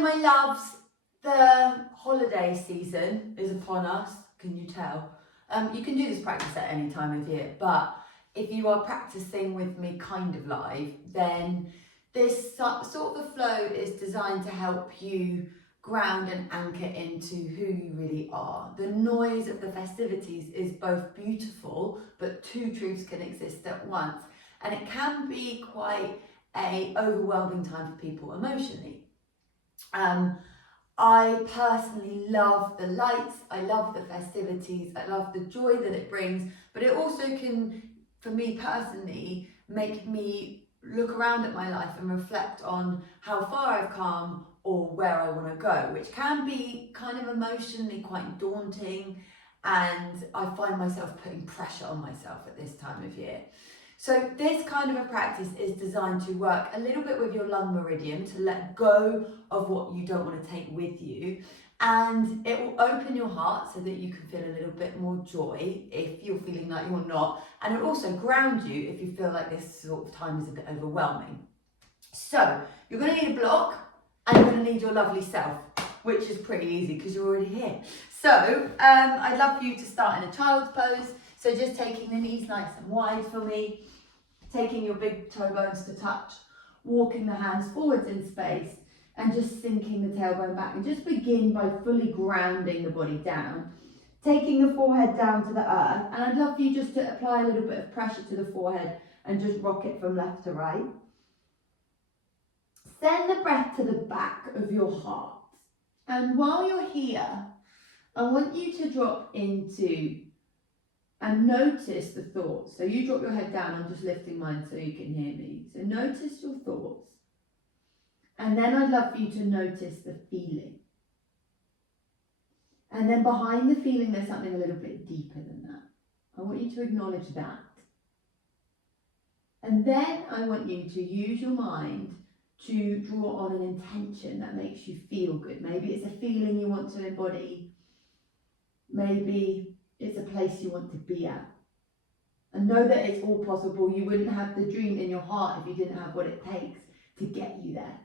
Hi, my loves. The holiday season is upon us. Can you tell? You can do this practice at any time of year, but if you are practicing with me kind of live, then this sort of a flow is designed to help you ground and anchor into who you really are. The noise of the festivities is both beautiful, but two truths can exist at once. And it can be quite an overwhelming time for people emotionally. I personally love the lights, I love the festivities, I love the joy that it brings, but it also can, for me personally, make me look around at my life and reflect on how far I've come or where I want to go, which can be kind of emotionally quite daunting, and I find myself putting pressure on myself at this time of year. So this kind of a practice is designed to work a little bit with your lung meridian to let go of what you don't want to take with you, and it will open your heart so that you can feel a little bit more joy if you're feeling like you're not, and it will also ground you if you feel like this sort of time is a bit overwhelming. So you're going to need a block and you're going to need your lovely self, which is pretty easy because you're already here. So I'd love for you to start in a child's pose. So just taking the knees nice and wide for me, taking your big toe bones to touch, walking the hands forwards in space, and just sinking the tailbone back. And just begin by fully grounding the body down, taking the forehead down to the earth. And I'd love for you just to apply a little bit of pressure to the forehead and just rock it from left to right. Send the breath to the back of your heart. And while you're here, I want you to drop into and notice the thoughts. So you drop your head down, I'm just lifting mine so you can hear me. So notice your thoughts. And then I'd love for you to notice the feeling. And then behind the feeling, there's something a little bit deeper than that. I want you to acknowledge that. And then I want you to use your mind to draw on an intention that makes you feel good. Maybe it's a feeling you want to embody. Maybe it's a place you want to be at. And know that it's all possible. You wouldn't have the dream in your heart if you didn't have what it takes to get you there.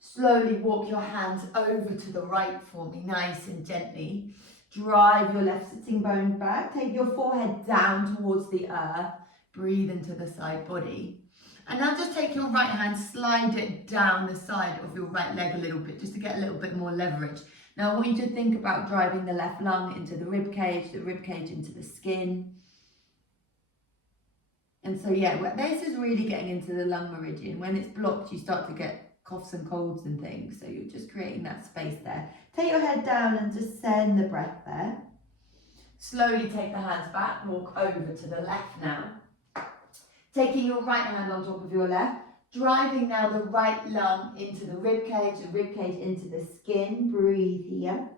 Slowly walk your hands over to the right for me, nice and gently. Drive your left sitting bone back. Take your forehead down towards the earth. Breathe into the side body. And now just take your right hand, slide it down the side of your right leg a little bit, just to get a little bit more leverage. Now I want you to think about driving the left lung into the rib cage into the skin. And so yeah, this is really getting into the lung meridian. When it's blocked, you start to get coughs and colds and things. So you're just creating that space there. Take your head down and just send the breath there. Slowly take the hands back, walk over to the left now. Taking your right hand on top of your left. Driving now the right lung into the rib cage into the skin. Breathe here.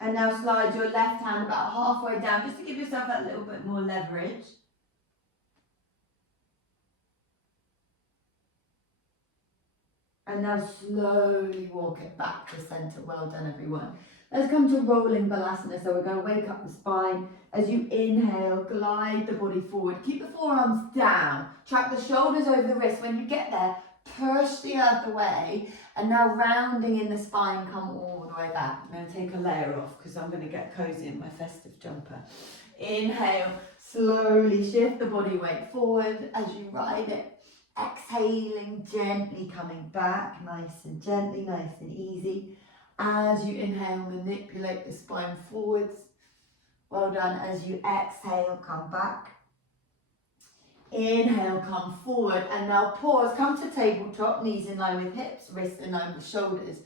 And now slide your left hand about halfway down, just to give yourself that little bit more leverage. And now slowly walk it back to center. Well done, everyone. Let's come to rolling balasana. So we're going to wake up the spine. As you inhale, glide the body forward. Keep the forearms down. Track the shoulders over the wrists. When you get there, push the earth away. And now rounding in the spine, come all the way back. I'm going to take a layer off because I'm going to get cozy in my festive jumper. Inhale, slowly shift the body weight forward as you ride it. Exhaling, gently coming back, nice and gently, nice and easy. As you inhale, manipulate the spine forwards. Well done. As you exhale, come back. Inhale, come forward. And now pause, come to tabletop, knees in line with hips, wrists in line with shoulders.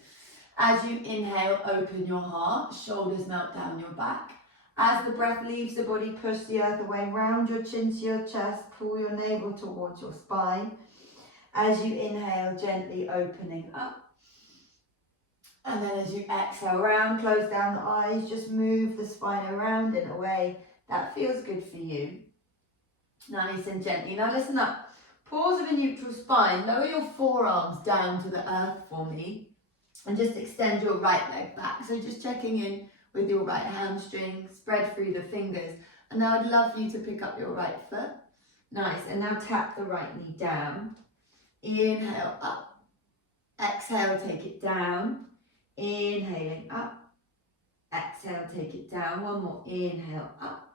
As you inhale, open your heart, shoulders melt down your back. As the breath leaves the body, push the earth away, round your chin to your chest, pull your navel towards your spine. As you inhale, gently opening up. And then as you exhale, round, close down the eyes, just move the spine around in a way that feels good for you. Nice and gently. Now listen up. Pause of a neutral spine. Lower your forearms down to the earth for me. And just extend your right leg back. So just checking in with your right hamstring. Spread through the fingers. And now I'd love for you to pick up your right foot. Nice. And now tap the right knee down. Inhale, up. Exhale, take it down. Inhaling, up. Exhale, take it down. One more. Inhale, up.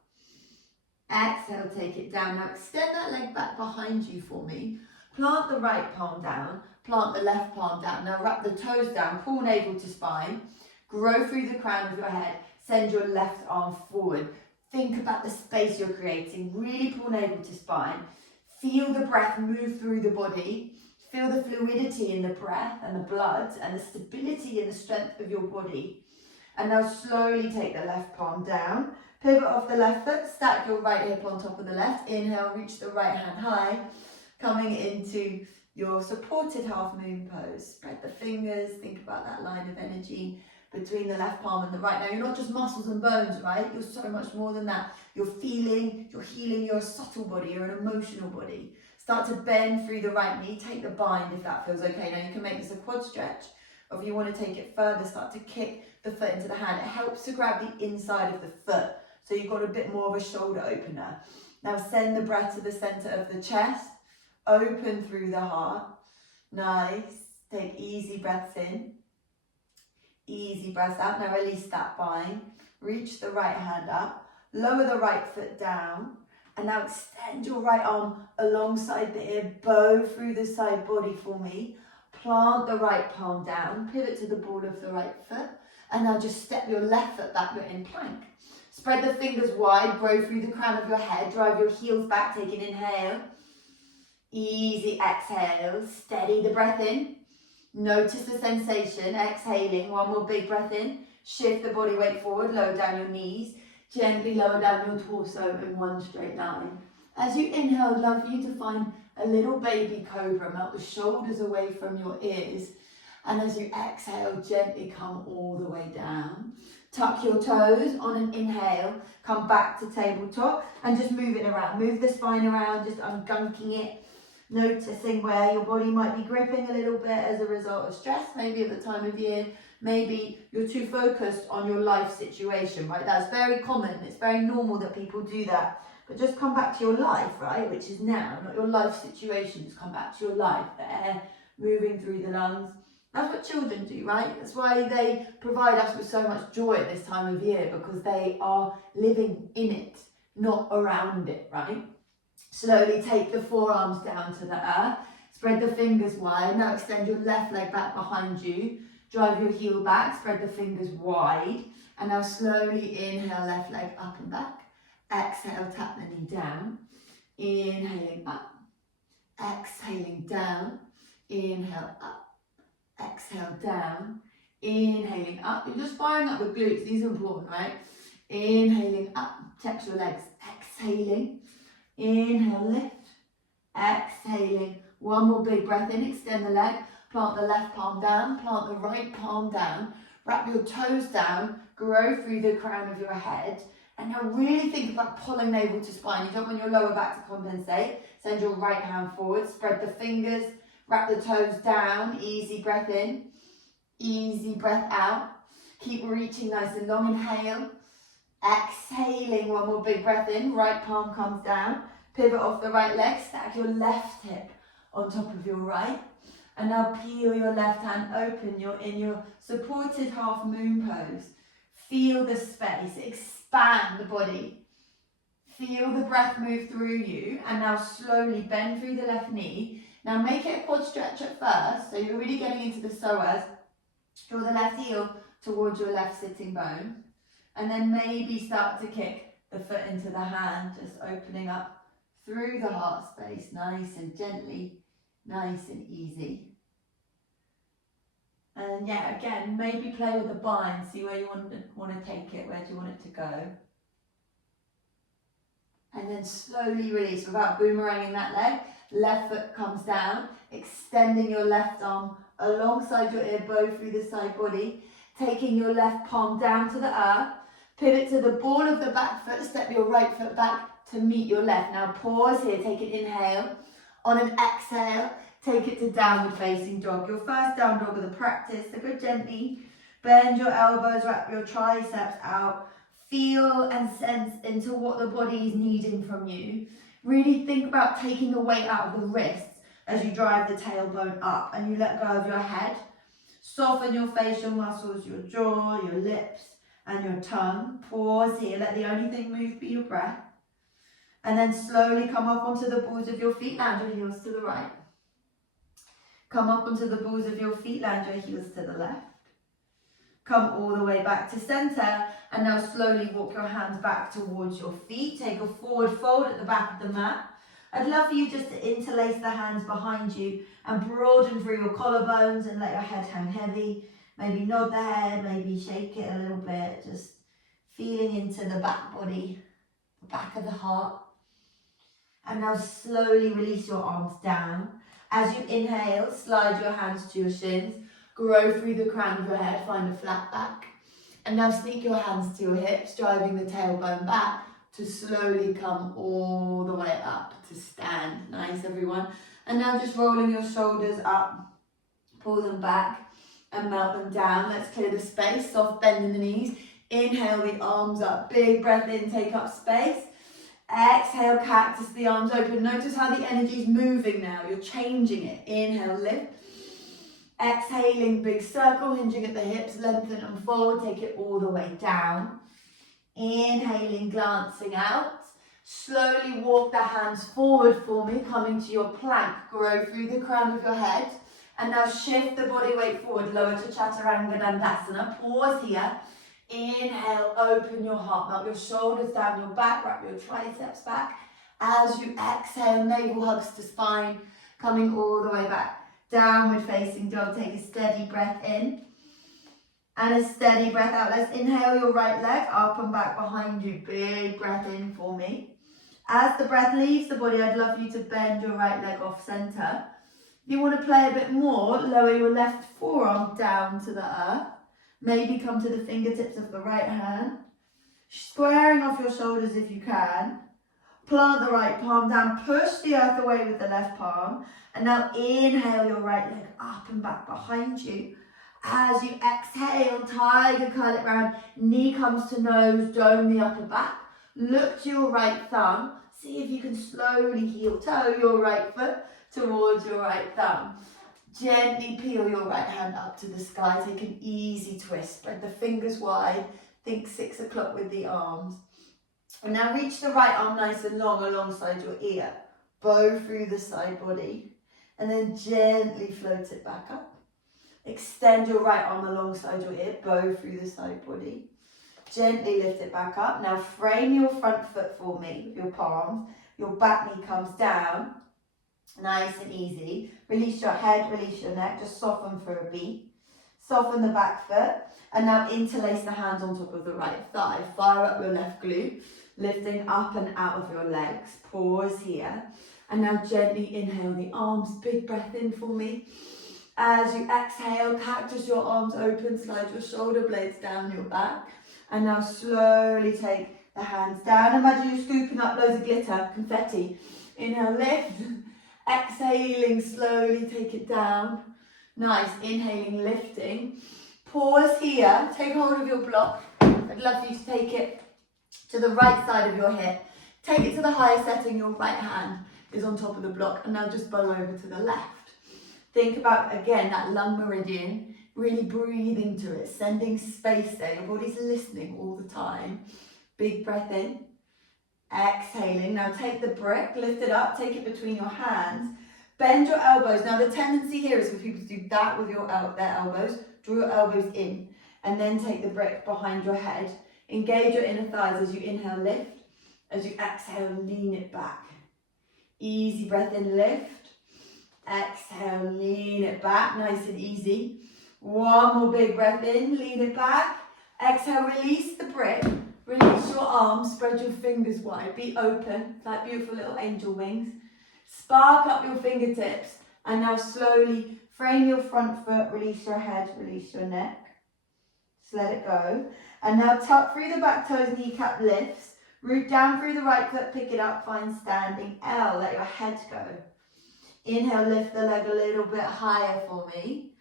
Exhale, take it down. Now extend that leg back behind you for me. Plant the right palm down. Plant the left palm down. Now wrap the toes down. Pull navel to spine. Grow through the crown of your head. Send your left arm forward. Think about the space you're creating. Really pull navel to spine. Feel the breath move through the body. Feel the fluidity in the breath and the blood and the stability and the strength of your body. And now slowly take the left palm down. Pivot off the left foot. Stack your right hip on top of the left. Inhale, reach the right hand high. Coming into your supported half moon pose. Spread the fingers. Think about that line of energy between the left palm and the right. Now you're not just muscles and bones, right? You're so much more than that. You're feeling, you're healing, you're a subtle body, you're an emotional body. Start to bend through the right knee. Take the bind if that feels okay. Now you can make this a quad stretch, or if you want to take it further, start to kick the foot into the hand. It helps to grab the inside of the foot, so you've got a bit more of a shoulder opener. Now send the breath to the center of the chest. Open through the heart. Nice. Take easy breaths in. Easy breaths out. Now release that bind. Reach the right hand up. Lower the right foot down. And now extend your right arm alongside the ear. Bow through the side body for me. Plant the right palm down. Pivot to the ball of the right foot. And now just step your left foot back. You're in plank. Spread the fingers wide. Grow through the crown of your head. Drive your heels back. Take an inhale. Easy exhale. Steady the breath in. Notice the sensation. Exhaling. One more big breath in. Shift the body weight forward. Lower down your knees. Gently lower down your torso in one straight line. As you inhale, I'd love for you to find a little baby cobra. Melt the shoulders away from your ears. And as you exhale, gently come all the way down. Tuck your toes on an inhale. Come back to tabletop and just move it around. Move the spine around, just ungunking it. Noticing where your body might be gripping a little bit as a result of stress, maybe at the time of year. Maybe you're too focused on your life situation, right? That's very common. It's very normal that people do that. But just come back to your life, right? Which is now, not your life situation. Just come back to your life. The air moving through the lungs. That's what children do, right? That's why they provide us with so much joy at this time of year, because they are living in it, not around it, right? Slowly take the forearms down to the earth. Spread the fingers wide. Now extend your left leg back behind you. Drive your heel back. Spread the fingers wide. And now slowly inhale, left leg up and back. Exhale, tap the knee down. Inhaling up. Exhaling down. Inhale up. Exhale down. Inhaling up. You're just firing up the glutes. These are important, right? Inhaling up. Touch your legs. Exhaling. Inhale, lift. Exhaling. One more big breath in. Extend the leg. Plant the left palm down. Plant the right palm down. Wrap your toes down. Grow through the crown of your head. And now really think about pulling navel to spine. You don't want your lower back to compensate. Send your right hand forward. Spread the fingers. Wrap the toes down. Easy breath in. Easy breath out. Keep reaching nice and long. Inhale. Exhaling. One more big breath in. Right palm comes down. Pivot off the right leg. Stack your left hip on top of your right. And now peel your left hand open. You're in your supported half moon pose. Feel the space. Expand the body. Feel the breath move through you. And now slowly bend through the left knee. Now make it a quad stretch at first. So you're really getting into the psoas. Draw the left heel towards your left sitting bone. And then maybe start to kick the foot into the hand. Just opening up through the heart space. Nice and gently. Nice and easy. And yeah, again, maybe play with the bind. See where you want to take it. Where do you want it to go? And then slowly release without boomeranging that leg. Left foot comes down. Extending your left arm alongside your ear, bow through the side body. Taking your left palm down to the earth. Pivot to the ball of the back foot. Step your right foot back to meet your left. Now pause here. Take an inhale. On an exhale, take it to downward facing dog. Your first down dog of the practice. So go gently. Bend your elbows, wrap your triceps out. Feel and sense into what the body is needing from you. Really think about taking the weight out of the wrists as you drive the tailbone up and you let go of your head. Soften your facial muscles, your jaw, your lips and your tongue. Pause here, let the only thing move be your breath. And then slowly come up onto the balls of your feet, land your heels to the right. Come up onto the balls of your feet, land your heels to the left. Come all the way back to center, and now slowly walk your hands back towards your feet. Take a forward fold at the back of the mat. I'd love for you just to interlace the hands behind you and broaden through your collarbones and let your head hang heavy. Maybe nod the head, maybe shake it a little bit, just feeling into the back body, the back of the heart. And now slowly release your arms down. As you inhale, slide your hands to your shins. Grow through the crown of your head, find a flat back. And now sneak your hands to your hips, driving the tailbone back to slowly come all the way up to stand. Nice, everyone. And now just rolling your shoulders up, pull them back and melt them down. Let's clear the space, soft bend in the knees. Inhale the arms up, big breath in, take up space. Exhale, cactus, the arms open. Notice how the energy is moving now. You're changing it. Inhale, lift. Exhaling, big circle, hinging at the hips, lengthen and fold. Take it all the way down. Inhaling, glancing out. Slowly walk the hands forward for me, coming to your plank. Grow through the crown of your head. And now shift the body weight forward, lower to Chaturanga Dandasana. Pause here. Inhale, open your heart, melt your shoulders down your back, wrap your triceps back. As you exhale, navel hugs to spine, coming all the way back. Downward facing dog, take a steady breath in and a steady breath out. Let's inhale your right leg up and back behind you. Big breath in for me. As the breath leaves the body, I'd love you to bend your right leg off center. If you want to play a bit more, lower your left forearm down to the earth. Maybe come to the fingertips of the right hand. Squaring off your shoulders if you can. Plant the right palm down, push the earth away with the left palm. And now inhale your right leg up and back behind you. As you exhale, tiger curl it round, knee comes to nose, dome the upper back. Look to your right thumb. See if you can slowly heel toe your right foot towards your right thumb. Gently peel your right hand up to the sky. Take an easy twist. Spread the fingers wide. Think 6 o'clock with the arms. And now reach the right arm nice and long alongside your ear. Bow through the side body. And then gently float it back up. Extend your right arm alongside your ear. Bow through the side body. Gently lift it back up. Now frame your front foot for me with your palms. Your back knee comes down. Nice and easy. Release your head, release your neck. Just soften for a beat. Soften the back foot. And now interlace the hands on top of the right thigh. Fire up your left glute. Lifting up and out of your legs. Pause here. And now gently inhale the arms. Big breath in for me. As you exhale, cactus your arms open. Slide your shoulder blades down your back. And now slowly take the hands down. Imagine you scooping up loads of glitter, confetti. Inhale, lift. Exhaling, slowly take it down. Nice, inhaling, lifting. Pause here, take hold of your block. I'd love for you to take it to the right side of your hip. Take it to the highest setting, your right hand is on top of the block. And now just bow over to the left. Think about, again, that lung meridian. Really breathing to it, sending space there. Your body's listening all the time. Big breath in. Exhaling. Now take the brick, lift it up, take it between your hands. Bend your elbows. Now the tendency here is for people to do that with their elbows. Draw your elbows in and then take the brick behind your head. Engage your inner thighs as you inhale, lift. As you exhale, lean it back. Easy breath in, lift. Exhale, lean it back, nice and easy. One more big breath in, lean it back. Exhale, release the brick. Release your arms, spread your fingers wide, be open, like beautiful little angel wings. Spark up your fingertips and now slowly frame your front foot, release your head, release your neck. Just let it go. And now tuck through the back toes, kneecap lifts. Root down through the right foot, pick it up, find standing L, let your head go. Inhale, lift the leg a little bit higher for me.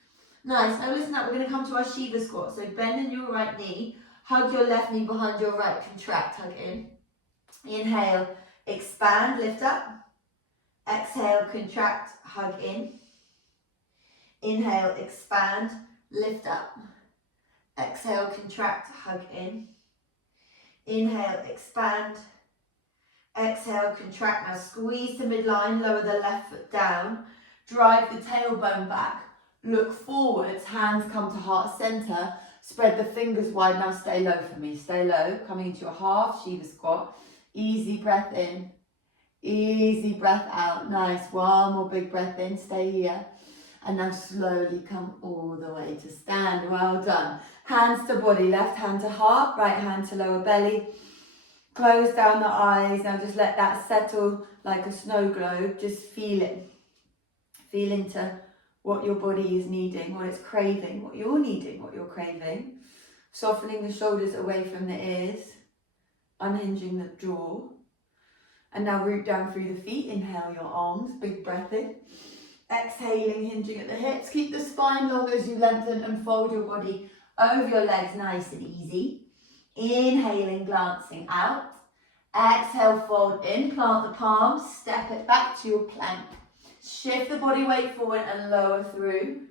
Nice, now listen up, we're going to come to our Shiva squat. So bend in your right knee. Hug your left knee behind your right, contract, hug in. Inhale, expand, lift up. Exhale, contract, hug in. Inhale, expand, lift up. Exhale, contract, hug in. Inhale, expand. Exhale, contract. Now squeeze to midline, lower the left foot down. Drive the tailbone back. Look forwards, hands come to heart center. Spread the fingers wide. Now stay low for me. Stay low. Coming into a half Shiva squat. Easy breath in. Easy breath out. Nice. One more big breath in. Stay here. And now slowly come all the way to stand. Well done. Hands to body. Left hand to heart. Right hand to lower belly. Close down the eyes. Now just let that settle like a snow globe. Just feel it. Feel into what your body is needing, what it's craving, what you're needing, what you're craving. Softening the shoulders away from the ears. Unhinging the jaw. And now root down through the feet. Inhale your arms. Big breath in. Exhaling, hinging at the hips. Keep the spine long as you lengthen and fold your body over your legs nice and easy. Inhaling, glancing out. Exhale, fold in, plant the palms, step it back to your plank. Shift the body weight forward and lower through.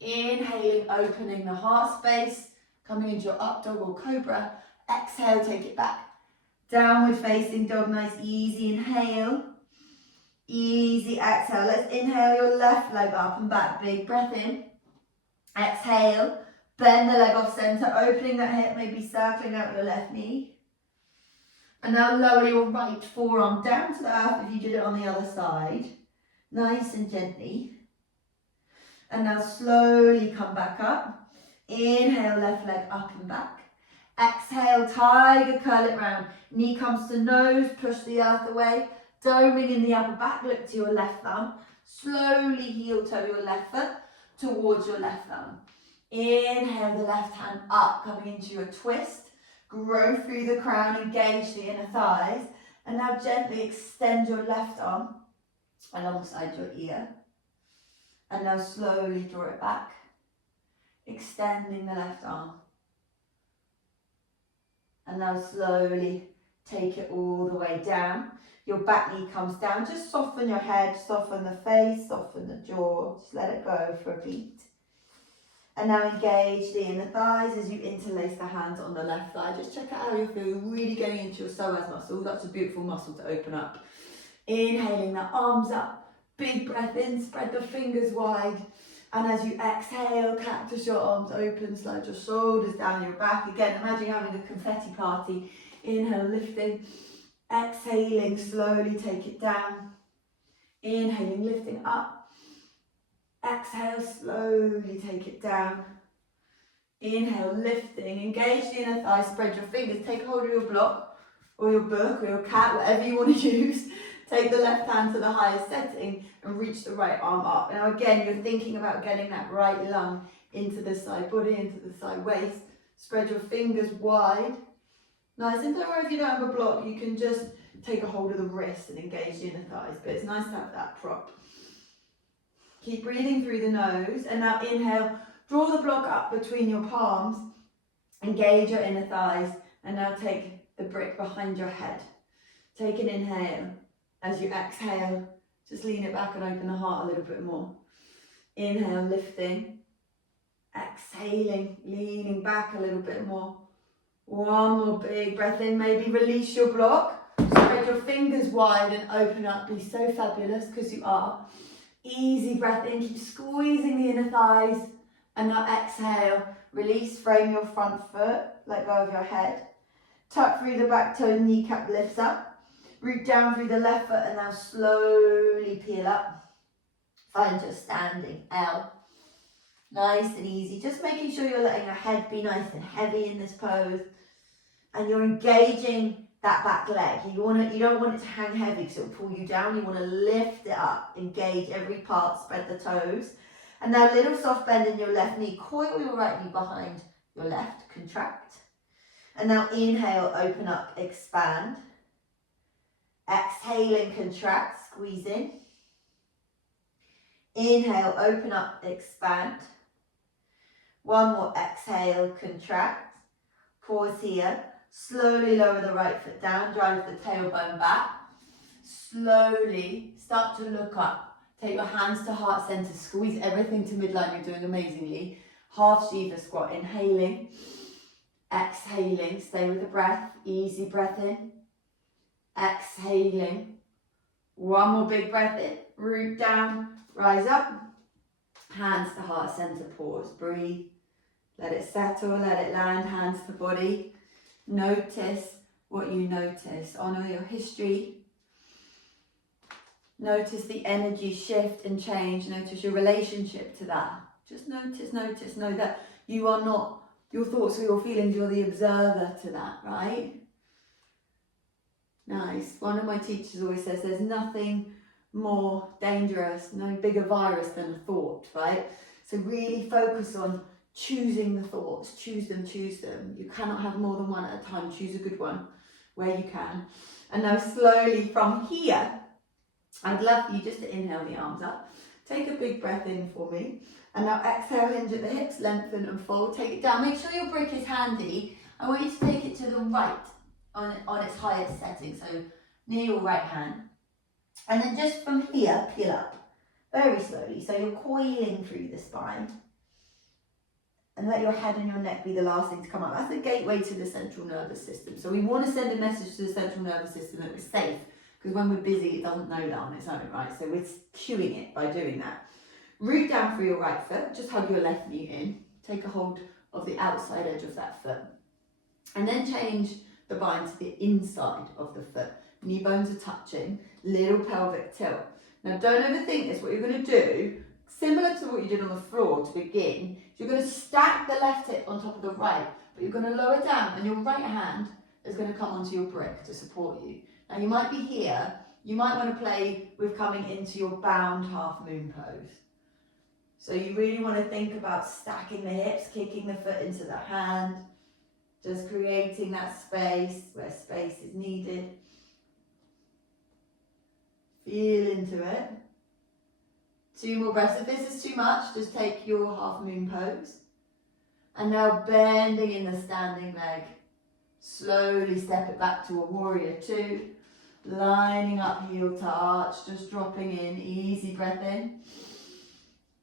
Inhaling, opening the heart space, coming into your up dog or cobra. Exhale, take it back. Downward facing dog, nice, easy inhale. Easy exhale. Let's inhale your left leg up and back. Big breath in. Exhale. Bend the leg off center, opening that hip, maybe circling out your left knee. And now lower your right forearm down to the earth if you did it on the other side. Nice and gently. And now slowly come back up. Inhale, left leg up and back. Exhale, tiger, curl it round. Knee comes to nose, push the earth away. Doming in the upper back, look to your left thumb. Slowly heel toe your left foot towards your left thumb. Inhale the left hand up, coming into a twist. Grow through the crown, engage the inner thighs. And now gently extend your left arm alongside your ear. And now slowly draw it back, extending the left arm. And now slowly take it all the way down. Your back knee comes down. Just soften your head, soften the face, soften the jaw. Just let it go for a beat. And now engage the inner thighs as you interlace the hands on the left thigh. Just check out how you feel. You're really going into your psoas muscle. That's a beautiful muscle to open up. Inhaling the arms up. Big breath in. Spread the fingers wide. And as you exhale, cactus your arms open. Slide your shoulders down your back. Again, imagine having a confetti party. Inhale, lifting. Exhaling, slowly take it down. Inhaling, lifting up. Exhale, slowly take it down. Inhale, lifting. Engage the inner thigh, spread your fingers. Take hold of your block or your book or your cat, whatever you want to use. Take the left hand to the highest setting and reach the right arm up. Now again, you're thinking about getting that right lung into the side body, into the side waist. Spread your fingers wide. Nice, and don't worry if you don't have a block, you can just take a hold of the wrist and engage the inner thighs, but it's nice to have that prop. Keep breathing through the nose, and now inhale, draw the block up between your palms, engage your inner thighs, and now take the brick behind your head. Take an inhale. As you exhale, just lean it back and open the heart a little bit more. Inhale, lifting. Exhaling, leaning back a little bit more. One more big breath in, maybe release your block. Spread your fingers wide and open up. Be so fabulous, because you are. Easy breath in, keep squeezing the inner thighs. And now exhale, release, frame your front foot, let go of your head. Tuck through the back toe, kneecap lifts up. Root down through the left foot and now slowly peel up. Find your standing L. Nice and easy. Just making sure you're letting your head be nice and heavy in this pose. And you're engaging that back leg. You don't want it to hang heavy because it'll pull you down. You want to lift it up. Engage every part. Spread the toes. And now a little soft bend in your left knee. Coil your right knee behind your left. Contract. And now inhale, open up, expand. Exhaling, contract, squeeze in. Inhale, open up, expand. One more, exhale, contract. Pause here. Slowly lower the right foot down, drive the tailbone back. Slowly start to look up. Take your hands to heart center, squeeze everything to midline. You're doing amazingly. Half Shiva squat, inhaling, exhaling, stay with the breath, easy breath in, exhaling. One more big breath in, root down, rise up, hands to heart center, pause, breathe, let it settle, let it land, hands to body. Notice what you notice, honor your history. Notice the energy shift and change, notice your relationship to that. Just notice, know that you are not your thoughts or your feelings, you're the observer to that, right? Nice. One of my teachers always says there's nothing more dangerous, no bigger virus than a thought, right? So really focus on choosing the thoughts, choose them. You cannot have more than one at a time, choose a good one where you can. And now slowly from here, I'd love for you just to inhale the arms up. Take a big breath in for me. And now exhale, hinge at the hips, lengthen and fold. Take it down. Make sure your brick is handy. I want you to take it to the right on its highest setting. So near your right hand. And then just from here, peel up. Very slowly. So you're coiling through the spine. And let your head and your neck be the last thing to come up. That's the gateway to the central nervous system. So we want to send a message to the central nervous system that we're safe. Because when we're busy, it doesn't know that on its own, right? So we're cueing it by doing that. Root down through your right foot. Just hug your left knee in. Take a hold of the outside edge of that foot. And then change the bind to the inside of the foot. Knee bones are touching. Little pelvic tilt. Now don't overthink this. What you're going to do, similar to what you did on the floor to begin, you're going to stack the left hip on top of the right. But you're going to lower down and your right hand is going to come onto your brick to support you. Now you might be here, you might want to play with coming into your bound half moon pose. So you really want to think about stacking the hips, kicking the foot into the hand, just creating that space where space is needed. Feel into it. 2 more breaths. If this is too much, just take your half moon pose. And now bending in the standing leg. Slowly step it back to a warrior 2. Lining up heel to arch, just dropping in. Easy breath in.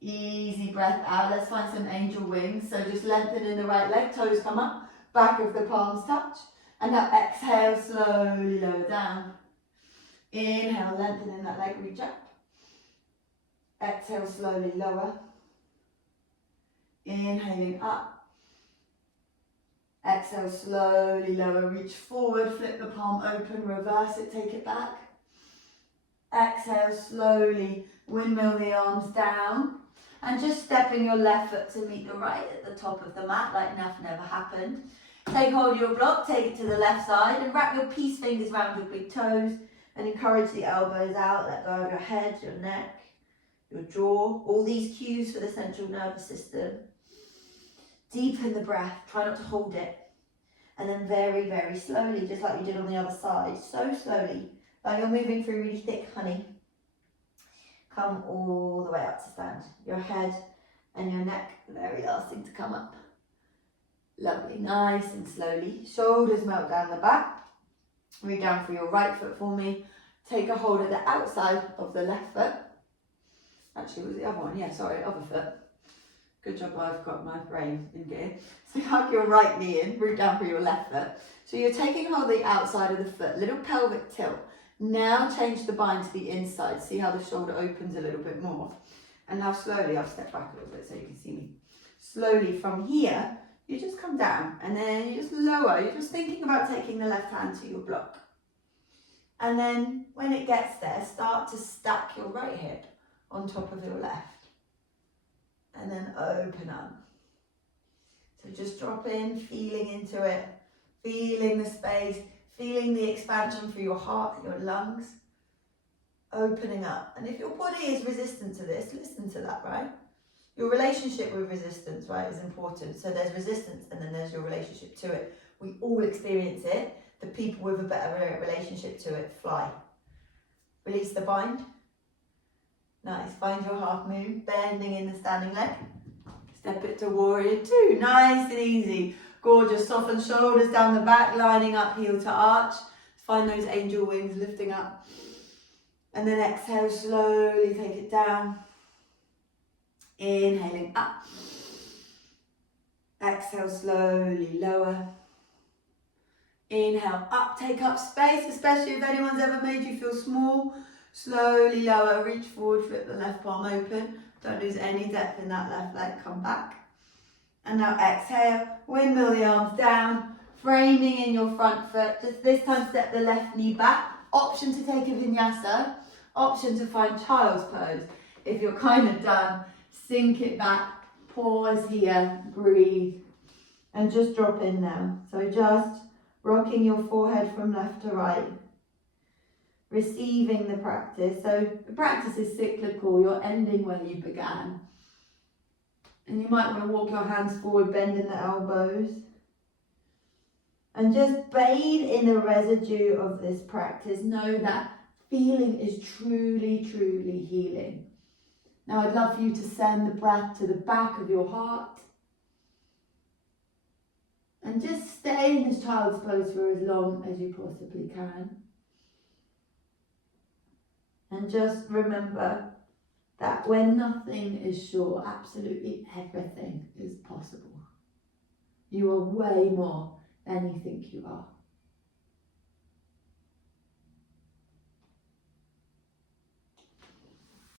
Easy breath out. Let's find some angel wings. So just lengthen in the right leg, toes come up, back of the palms touch. And now exhale, slowly lower down. Inhale, lengthen in that leg, reach up. Exhale, slowly lower. Inhaling up. Exhale, slowly lower, reach forward, flip the palm open, reverse it, take it back. Exhale, slowly windmill the arms down. And just stepping your left foot to meet the right at the top of the mat, like nothing ever happened. Take hold of your block, take it to the left side, and wrap your peace fingers around your big toes. And encourage the elbows out, let go of your head, your neck, your jaw. All these cues for the central nervous system. Deepen the breath, try not to hold it. And then very, very slowly, just like you did on the other side, so slowly, like you're moving through really thick honey. Come all the way up to stand. Your head and your neck, very last thing to come up. Lovely, nice and slowly. Shoulders melt down the back. Reach down for your right foot for me. Take a hold of the outside of the left foot. Actually, was the other one? Yeah, sorry, other foot. Good job, I've got my brain in gear. So hug your right knee in, root down for your left foot. So you're taking hold of the outside of the foot, little pelvic tilt. Now change the bind to the inside. See how the shoulder opens a little bit more. And now slowly, I'll step back a little bit so you can see me. Slowly from here, you just come down and then you just lower. You're just thinking about taking the left hand to your block. And then when it gets there, start to stack your right hip on top of your left. And then open up. So just drop in, feeling into it, feeling the space, feeling the expansion through your heart, your lungs, opening up. And if your body is resistant to this, listen to that, right? Your relationship with resistance, right, is important. So there's resistance and then there's your relationship to it. We all experience it. The people with a better relationship to it fly. Release the bind. Nice, find your half moon, bending in the standing leg. Step it to warrior 2, nice and easy. Gorgeous, soften shoulders down the back, lining up heel to arch. Find those angel wings lifting up. And then exhale, slowly take it down. Inhaling up. Exhale, slowly lower. Inhale up, take up space, especially if anyone's ever made you feel small. Slowly lower, reach forward, flip the left palm open. Don't lose any depth in that left leg, come back. And now exhale, windmill the arms down, framing in your front foot. Just this time step the left knee back. Option to take a vinyasa, option to find child's pose. If you're kind of done, sink it back, pause here, breathe, and just drop in now. So just rocking your forehead from left to right, receiving the practice. So the practice is cyclical, you're ending where you began. And you might want to walk your hands forward, bending the elbows. And just bathe in the residue of this practice. Know that feeling is truly, truly healing. Now I'd love for you to send the breath to the back of your heart. And just stay in this child's pose for as long as you possibly can. And just remember that when nothing is sure, absolutely everything is possible. You are way more than you think you are.